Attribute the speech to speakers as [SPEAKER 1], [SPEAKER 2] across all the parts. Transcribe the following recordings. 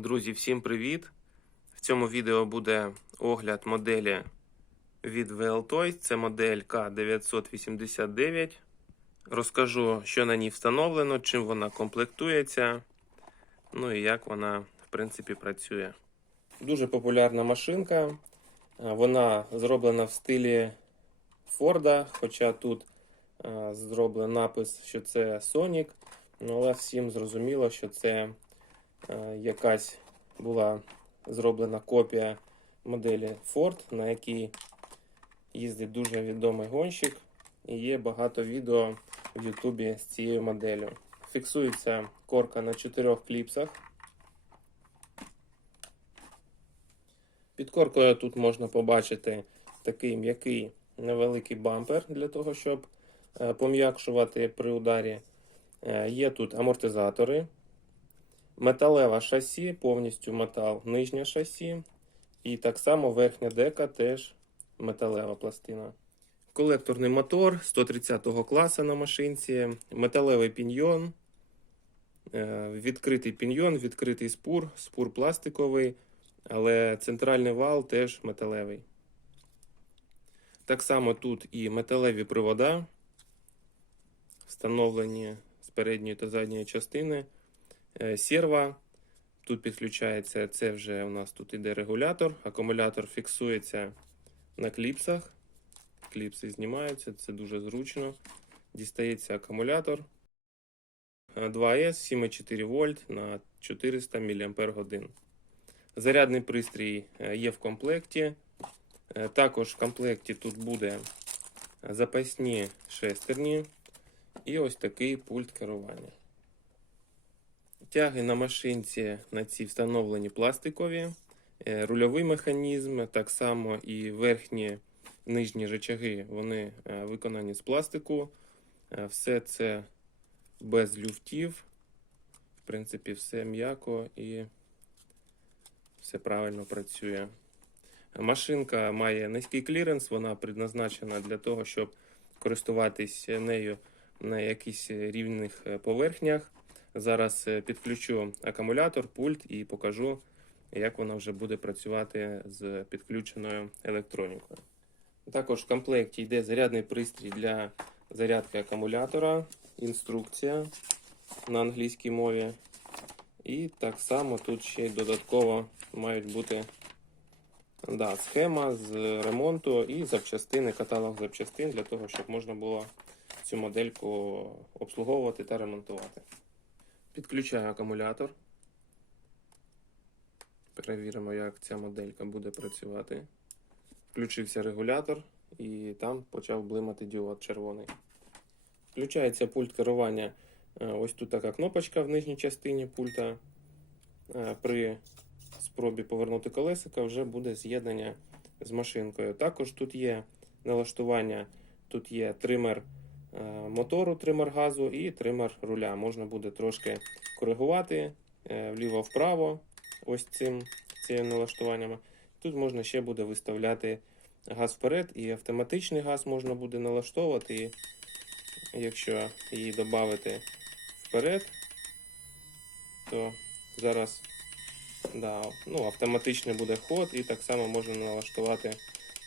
[SPEAKER 1] Друзі, всім привіт! В цьому відео буде огляд моделі від VLToys. Це модель К989. Розкажу, що на ній встановлено, чим вона комплектується, ну і як вона, в принципі, працює. Дуже популярна машинка. Вона зроблена в стилі Форда, хоча тут зроблений напис, що це Sonic. Ну, але всім зрозуміло, що це е, якась була зроблена копія моделі Ford, на якій їздить дуже відомий гонщик. І є багато відео в Ютубі з цією моделлю. Фіксується корка на чотирьох кліпсах. Під коркою тут можна побачити такий м'який невеликий бампер для того, щоб е, пом'якшувати при ударі. Е, Є тут амортизатори, металеве шасі, повністю метал, нижнє шасі. І так само верхня дека теж металева пластина. Колекторний мотор 130 класу на машинці, металевий піньйон, е, відкритий піньйон, відкритий спур, спур пластиковий, але центральний вал теж металевий. Так само тут і металеві привода, встановлені з передньої та задньої частини. Е, Серва. Тут підключається, це вже у нас тут іде регулятор. Акумулятор фіксується на кліпсах. Кліпси знімаються, це дуже зручно. Дістається акумулятор 2С 7,4 вольт на 400 мАч. Зарядний пристрій е, є в комплекті. Е, Також в комплекті тут буде запасні шестерні і ось такий пульт керування. Тяги на машинці на ці встановлені пластикові, Е, рульовий механізм, так само і верхні нижні рычаги, вони е, виконані з пластику. Е, Все це без люфтів. В принципі, все м'яко і все правильно працює. Машинка має низький кліренс, вона предназначена для того, щоб користуватись нею на якихось рівних поверхнях. Зараз е, підключу акумулятор, пульт і покажу, як вона вже буде працювати з підключеною електронікою. Також в комплекті йде зарядний пристрій для зарядки акумулятора, інструкція на англійській мові. І так само тут ще й додатково мають бути да, схема з ремонту і запчастини, каталог запчастин для того, щоб можна було цю модельку обслуговувати та ремонтувати. Підключаю акумулятор. Перевіримо, як ця моделька буде працювати. Включився регулятор і там почав блимати діод червоний. Включається пульт керування. Е, Ось тут така кнопочка в нижній частині пульта. Е, При спробі повернути колесика вже буде з'єднання з машинкою. Також тут є налаштування, тут є тример мотору, тример газу і тример руля. Можна буде трошки коригувати е, вліво-вправо ось цим цими налаштуваннями. Тут можна ще буде виставляти газ вперед, і автоматичний газ можна буде налаштовувати. Якщо її додати вперед, то зараз да, ну, автоматичний буде ход, і так само можна налаштувати.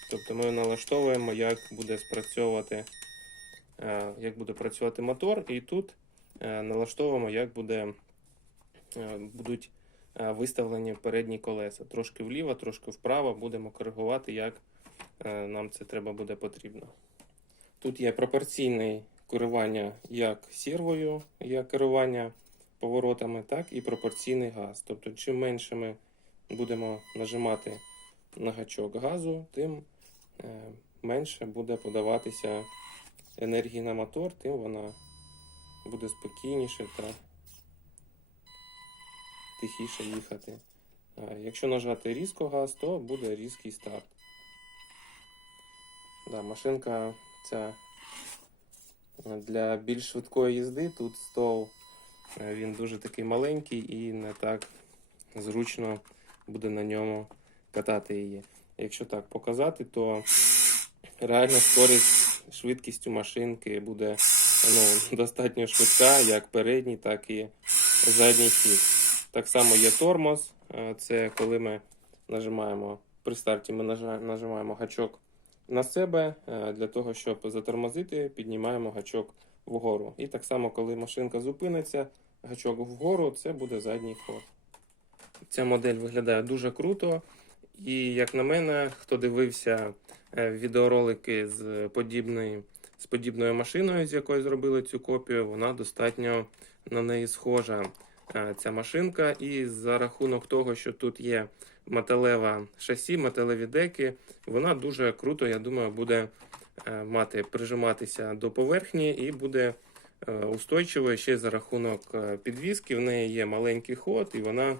[SPEAKER 1] Тобто ми налаштовуємо, як буде спрацьовувати, е, як буде працювати мотор, і тут е, налаштовуємо, як буде, е, будуть е, виставлені передні колеса. Трошки вліво, трошки вправо будемо коригувати, як е, нам це треба буде потрібно. Тут є пропорційне керування як сервою, як керування поворотами, так і пропорційний газ. Тобто, чим менше ми будемо нажимати на гачок газу, тим е, менше буде подаватися енергії на мотор, тим вона буде спокійніше та тихіше їхати. Якщо нажати різко газ, то буде різкий старт. Да, машинка ця для більш швидкої їзди тут стол е, він дуже такий маленький і не так зручно буде на ньому катати її. Якщо так показати, то реально скорість швидкістю машинки буде ну, достатньо швидка, як передній, так і задній хід. Так само є тормоз. Е, Це коли ми нажимаємо при старті, ми нажимаємо гачок на себе е, для того, щоб затормозити, піднімаємо гачок вгору. І так само, коли машинка зупиниться, гачок вгору, це буде задній ход. Ця модель виглядає дуже круто. І як на мене, хто дивився е, відеоролики з подібної, з подібною машиною, з якої зробили цю копію, вона достатньо на неї схожа. е, Ця машинка, і за рахунок того, що тут є металева шасі, металеві деки, вона дуже круто, я думаю, буде е, мати прижиматися до поверхні і буде устойчивою ще за рахунок підвіски. В неї є маленький ход, і вона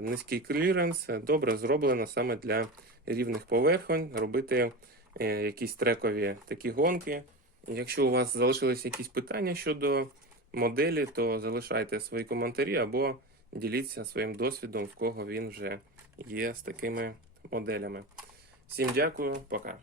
[SPEAKER 1] низький кліренс, е, добре зроблена саме для рівних поверхонь, робити е, якісь трекові такі гонки. Якщо у вас залишились якісь питання щодо моделі, то залишайте свої коментарі або діліться своїм досвідом, в кого він вже є з такими моделями. Всім дякую, пока.